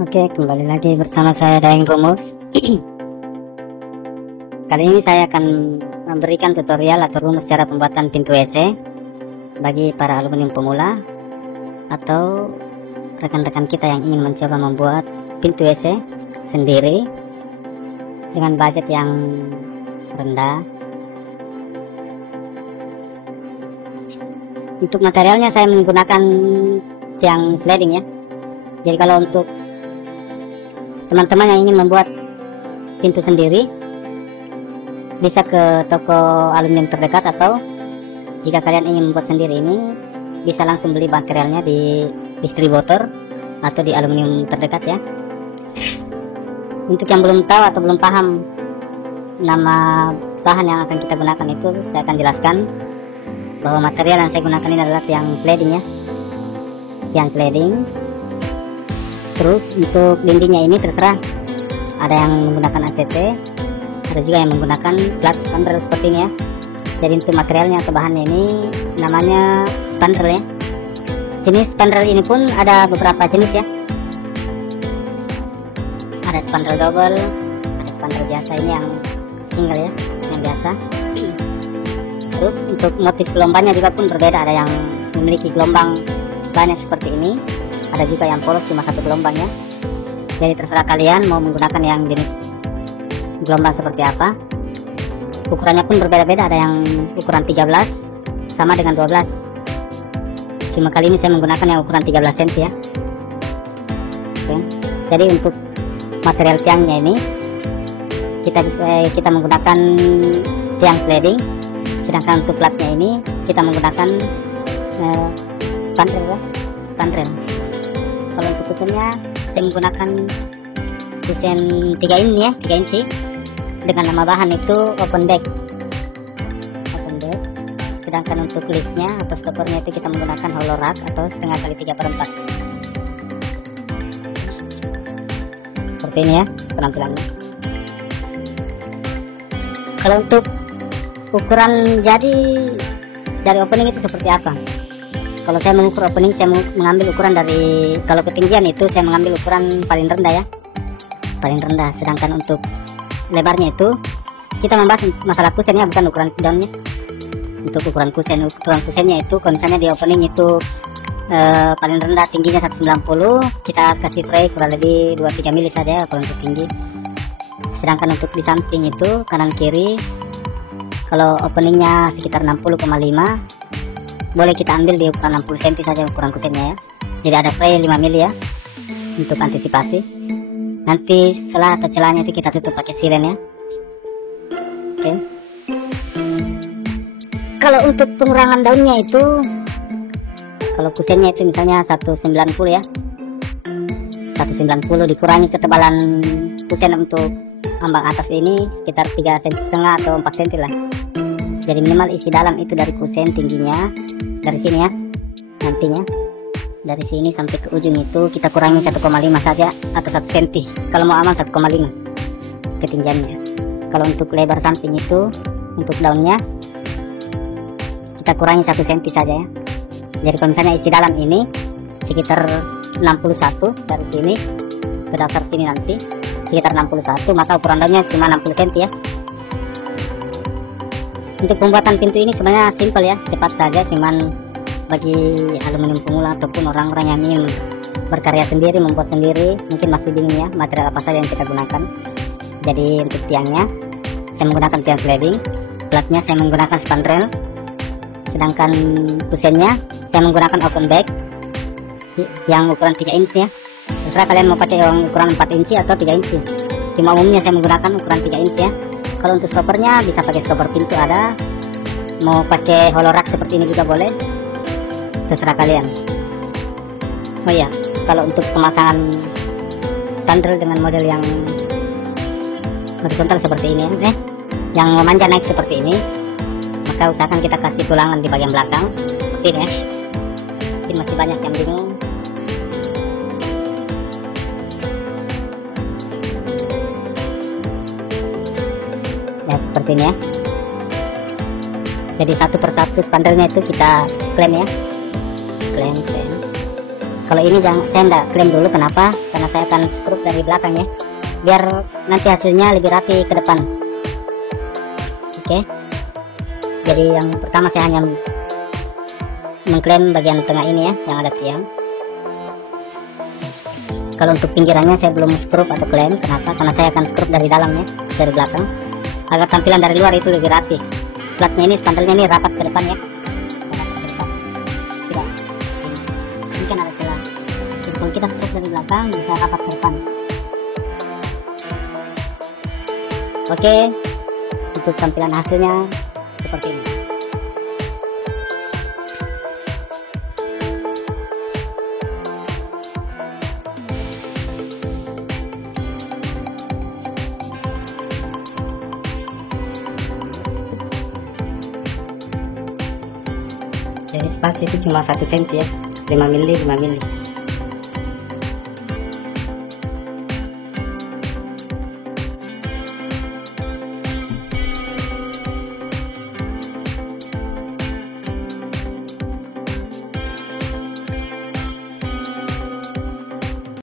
Oke, kembali lagi bersama saya Daeng Rumus. Kali ini saya akan memberikan tutorial atau rumus cara pembuatan pintu WC bagi para aluminium pemula atau rekan-rekan kita yang ingin mencoba membuat pintu WC sendiri dengan budget yang rendah. Untuk materialnya saya menggunakan tiang sliding ya. Jadi kalau untuk teman-teman yang ingin membuat pintu sendiri, bisa ke toko aluminium terdekat, atau jika kalian ingin membuat sendiri ini bisa langsung beli materialnya di distributor atau di aluminium terdekat ya. Untuk yang belum tahu atau belum paham nama bahan yang akan kita gunakan itu, saya akan jelaskan bahwa material yang saya gunakan ini adalah tiang sliding ya, tiang sliding. Terus untuk dindingnya ini terserah, ada yang menggunakan ACT, ada juga yang menggunakan plat spandrel seperti ini ya. Jadi untuk materialnya atau bahannya ini namanya spandrel ya. Jenis spandrel ini pun ada beberapa jenis ya. Ada spandrel double, ada spandrel biasa, ini yang single ya, yang biasa. Terus untuk motif gelombangnya juga pun berbeda, ada yang memiliki gelombang banyak seperti ini, ada juga yang polos cuma satu gelombang ya. Jadi terserah kalian mau menggunakan yang jenis gelombang seperti apa. Ukurannya pun berbeda-beda, ada yang ukuran 13 sama dengan 12. Cuma kali ini saya menggunakan yang ukuran 13 cm ya. Oke. Jadi untuk material tiangnya ini kita menggunakan tiang sliding, sedangkan untuk platnya ini kita menggunakan spandrel ya, spandrel. Kalau untuk kusennya saya menggunakan kusen 3 in ya, 3 inci dengan nama bahan itu open deck. Sedangkan untuk listnya atau stoppernya itu kita menggunakan hollow rack atau setengah kali 3/4. Seperti ini ya penampilannya. Kalau untuk ukuran jadi dari opening itu seperti apa? Kalau saya mengukur opening, saya mengambil ukuran dari, kalau ketinggian itu saya mengambil ukuran paling rendah ya, paling rendah. Sedangkan untuk lebarnya itu kita membahas masalah kusen ya, bukan ukuran daunnya. Untuk ukuran kusennya itu kalau misalnya di opening itu paling rendah tingginya 190, kita kasih tray kurang lebih 2-3 mili saja kalau untuk tinggi. Sedangkan untuk di samping itu kanan kiri, kalau openingnya sekitar 60,5, boleh kita ambil di ukuran 60 cm saja ukuran kusennya ya. Jadi ada tray 5 mili ya untuk antisipasi. Nanti selah atau celahnya itu kita tutup pakai silen ya. Oke. Kalau untuk pengurangan daunnya itu, kalau kusennya itu misalnya 190 ya, 190 dikurangi ketebalan kusen untuk ambang atas ini sekitar 3,5 cm atau 4 cm lah. Jadi minimal isi dalam itu dari kusen tingginya dari sini ya, nantinya dari sini sampai ke ujung itu kita kurangi 1,5 saja atau 1 cm kalau mau aman, 1,5 ketinggiannya. Kalau untuk lebar samping itu untuk daunnya kita kurangi 1 cm saja ya. Jadi kalau misalnya isi dalam ini sekitar 61 dari sini ke dasar sini nanti sekitar 61, maka ukuran daunnya cuma 60 cm ya. Untuk pembuatan pintu ini sebenarnya simple ya, cepat saja. Cuman bagi aluminium pemula ataupun orang-orang yang ingin berkarya sendiri, membuat sendiri, mungkin masih bingung ya material apa saja yang kita gunakan. Jadi untuk tiangnya saya menggunakan tiang sliding, platnya saya menggunakan spandrel, sedangkan kusennya saya menggunakan open back yang ukuran 3 inci ya. Terserah kalian mau pakai yang ukuran 4 inci atau 3 inci. Cuma umumnya saya menggunakan ukuran 3 inci ya. Kalau untuk stoppernya bisa pakai stopper pintu ada, mau pakai hollow rack seperti ini juga boleh, terserah kalian. Oh ya, kalau untuk pemasangan spandrel dengan model yang horizontal seperti ini yang memanjang naik seperti ini, maka usahakan kita kasih tulangan di bagian belakang seperti ini ya. Mungkin masih banyak yang bingung. Ya seperti ini ya. Jadi satu persatu spandrelnya itu kita klem ya, klem. Kalau ini jangan, saya enggak klaim dulu. Kenapa? Karena saya akan skrup dari belakang ya, biar nanti hasilnya lebih rapi ke depan. Oke, jadi yang pertama saya hanya mengklaim bagian tengah ini ya, yang ada tiang. Kalau untuk pinggirannya saya belum skrup atau klaim. Kenapa? Karena saya akan skrup dari dalam ya, dari belakang, agar tampilan dari luar itu lebih rapi. Splatnya ini, spandelnya ini rapat ke depan ya. Tidak, ini kan ada celah. Kalau kita skrup dari belakang bisa rapat ke depan. Oke, untuk tampilan hasilnya seperti ini. Jadi spasi itu cuma 1 cm ya, 5 mili 5 mili.